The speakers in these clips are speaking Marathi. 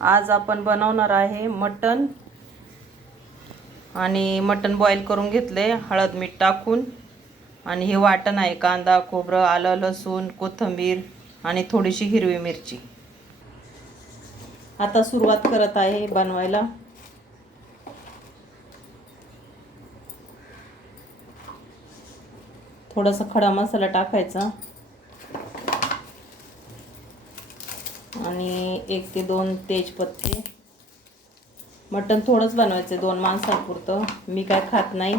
आज आपण बनवणार आहे मटण आणि मटण बॉईल करून घेतले हळद मीठ टाकून। आणि हे वाटण आहे कांदा खोबरं आलं लसूण कोथिंबीर आणि थोडीशी हिरवी मिरची। आता सुरुवात करत आहे बनवायला। थोडासा खडा मसाला टाकायचा आणि 1 ते 2 तेजपत्ते। मटण थोडंच बनवायचं 2 माणसांपुरतं। मी काय खात नाही,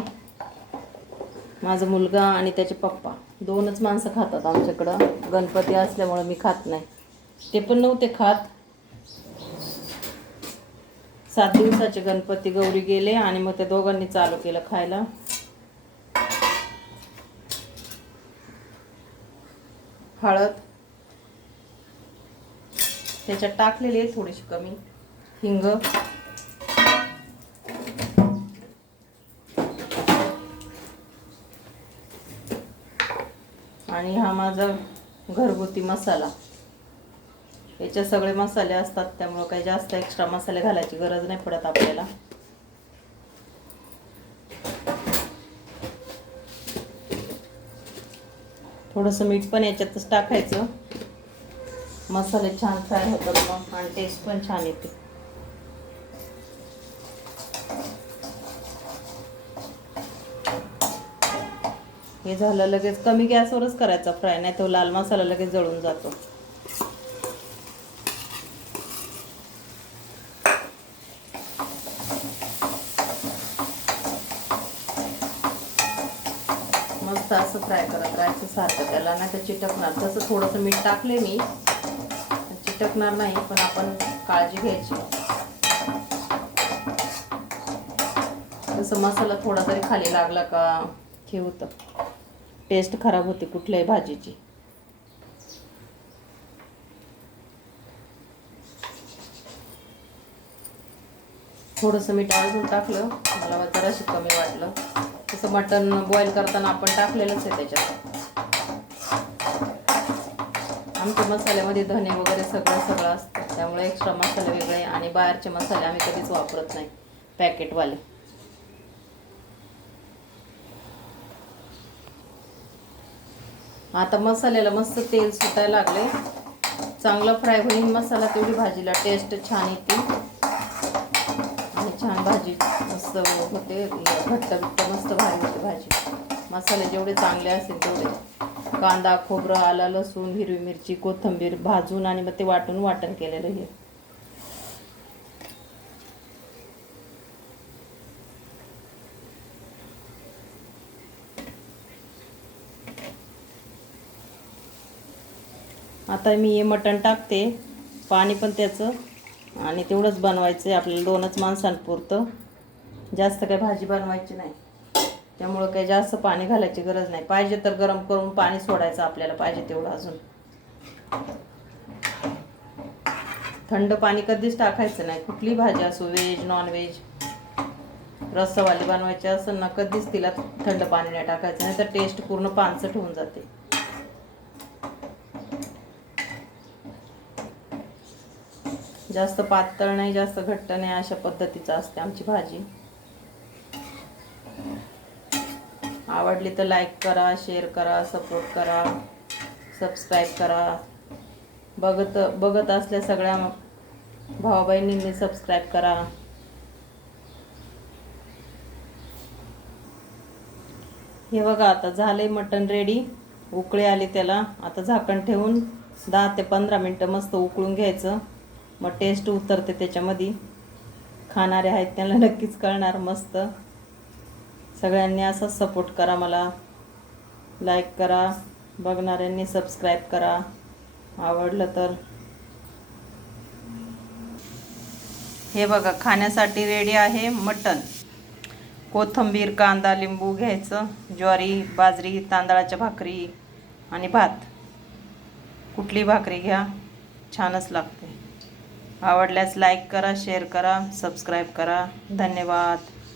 माझा मुलगा आणि त्याचे पप्पा 2च माणसं खातात आमच्याकडं। गणपती असल्यामुळे मी खात नाही, ते पण नव्हते खात। 7 दिवसाचे गणपती गौरी गेले आणि मग ते दोघांनी चालू केलं खायला। हळद त्याच्यात टाकलेली आहे थोडीशी कमी, हिंग आणि हा माझा घरगुती मसाला। याचे सगळे मसाले असतात त्यामुळे काही जास्त एक्स्ट्रा मसाले घालायची गरज नाही पडत आपल्याला। थोडंसं मीठ पण याच्यातच टाकायचं, मसाले छान फ्राय होतात मग आणि टेस्ट पण छान येते। हे झालं लगेच कमी गॅसवरच करायचा फ्राय, नाही तो लाल मसाला लगेच जळून जातो। मस्त असं फ्राय करत राहायचं सारखं त्याला, नाही तर चिटकणार। तसं थोडंसं मीठ टाकले मी, चिटकणार नाही पण आपण काळजी घ्यायची। तसं मसाला थोडा तरी खाली लागला का हे होतं, टेस्ट खराब होते कुठल्याही भाजीची। थोडंसं मीठ अजून टाकलं, मला जराशी कमी वाटलं। तसं मटण बॉईल करताना आपण टाकलेलंच आहे त्याच्यात। आमच्या मसाल्यामध्ये धने वगैरे सगळं असतं, त्यामुळे एक्स्ट्रा मसाले वेगळे आणि बाहेरचे मसाले आम्ही कधीच वापरत नाही, पॅकेटवाले। आता मसाल्याला मस्त तेल सुटायला लागले, चांगला फ्राय होईल मसाला तेवढी भाजीला टेस्ट छान येते आणि छान भाजी मस्त होते, घट्ट मस्त भारी होते भाजी। मसाले जेवढे चांगले असतील तेवढे कांदा खोबरं आलं लसूण हिरवी मिरची कोथिंबीर भाजून आणि मग ते वाटण केलेलं हे। आता मी हे मटण टाकते, पाणी पण त्याचं आणि तेवढंच बनवायचं आहे आपल्याला 2च माणसांपुरतं, जास्त काही भाजी बनवायची नाही। त्यामुळं काही जास्त पाणी घालायची गरज नाही, पाहिजे तर गरम करून पाणी सोडायचं आपल्याला पाहिजे तेवढं। अजून थंड पाणी कधीच टाकायचं नाही, कुठली भाजी असो व्हेज नॉन व्हेज। रस्सावाली बनवायची असेल ना कधीच तिला थंड पाणी नाही टाकायचं, नाही तर टेस्ट पूर्ण पानसट होऊन जाते। जास्त पातळ नाही जास्त घट्ट नाही, अशा पद्धतीचं असते आमची भाजी। आवडली तर लाईक करा शेअर करा सपोर्ट करा सबस्क्राईब करा। बघत असल्या सगळ्या भावा बहिणींनी सबस्क्राईब करा। हे बघा आता झाले मटण रेडी, उकळी आली त्याला। आता झाकण ठेवून 10 ते 15 मिनटं मस्त उकळून घ्यायचं, मग टेस्ट उतरते त्याच्यामध्ये। खाणारे आहेत त्यांना नक्कीच कळणार। मस्त सगळ्यांनी असं सपोर्ट करा मला, लाईक करा, बघणाऱ्यांनी सबस्क्राईब करा आवडलं तर। हे बघा खाण्यासाठी रेडी आहे मटण। कोथिंबीर कांदा लिंबू घ्यायचं, ज्वारी बाजरी तांदळाच्या भाकरी आणि भात, कुठली भाकरी घ्या छानच लागते। आवडल्यास लाईक करा शेअर करा सबस्क्राईब करा, धन्यवाद।